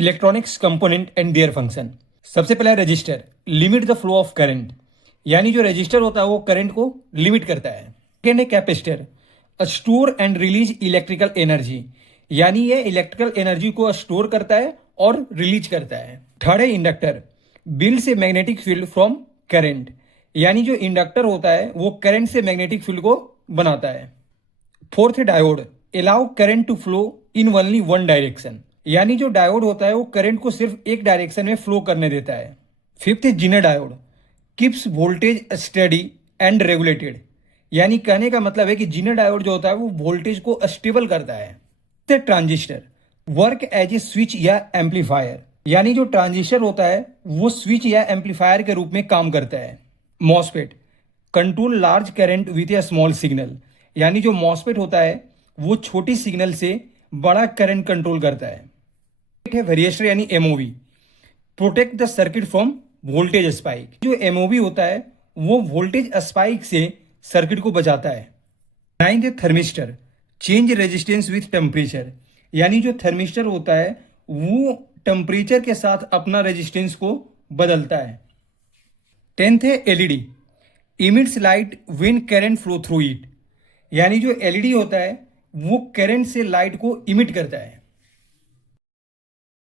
Electronics component and their function. सबसे पहला register, limit the flow of current, यानी जो रजिस्टर होता है वो करंट को लिमिट करता है। सेकेंड है capacitor, store and release electrical energy, यानी ये इलेक्ट्रिकल एनर्जी को स्टोर करता है और रिलीज करता है। थर्ड है inductor, builds a magnetic field from current, यानी जो इंडक्टर होता है वो करंट से मैग्नेटिक फील्ड को बनाता है। फोर्थ है diode, allow current to flow in only one direction, यानी जो डायोड होता है वो करंट को सिर्फ एक डायरेक्शन में फ्लो करने देता है। फिफ्थ है Zener diode, keeps voltage study and regulated, यानी कहने का मतलब है कि जीनर डायोड जो होता है वो वोल्टेज को स्टेबल करता है। Transistor, work as a switch या एम्पलीफायर, यानी जो ट्रांजिस्टर होता है वो स्विच या एम्पलीफायर के रूप में काम करता है। MOSFET, control large current with A small signal, यानी जो मॉसफेट होता है वो छोटी सिग्नल से बड़ा करंट कंट्रोल करता है। है वेरिएस्टर यानी MOV, protect the circuit from voltage spike, जो एमओवी होता है वो वोल्टेज स्पाइक से सर्किट को बचाता है। नाइन्थ है thermistor, change resistance with temperature, यानी जो थर्मिस्टर होता है वो टेम्परेचर के साथ अपना रेजिस्टेंस को बदलता है। टेंथ है LED, emits light when current flow through it, यानी जो एलईडी होता है वो करंट से लाइट को इमिट करता है।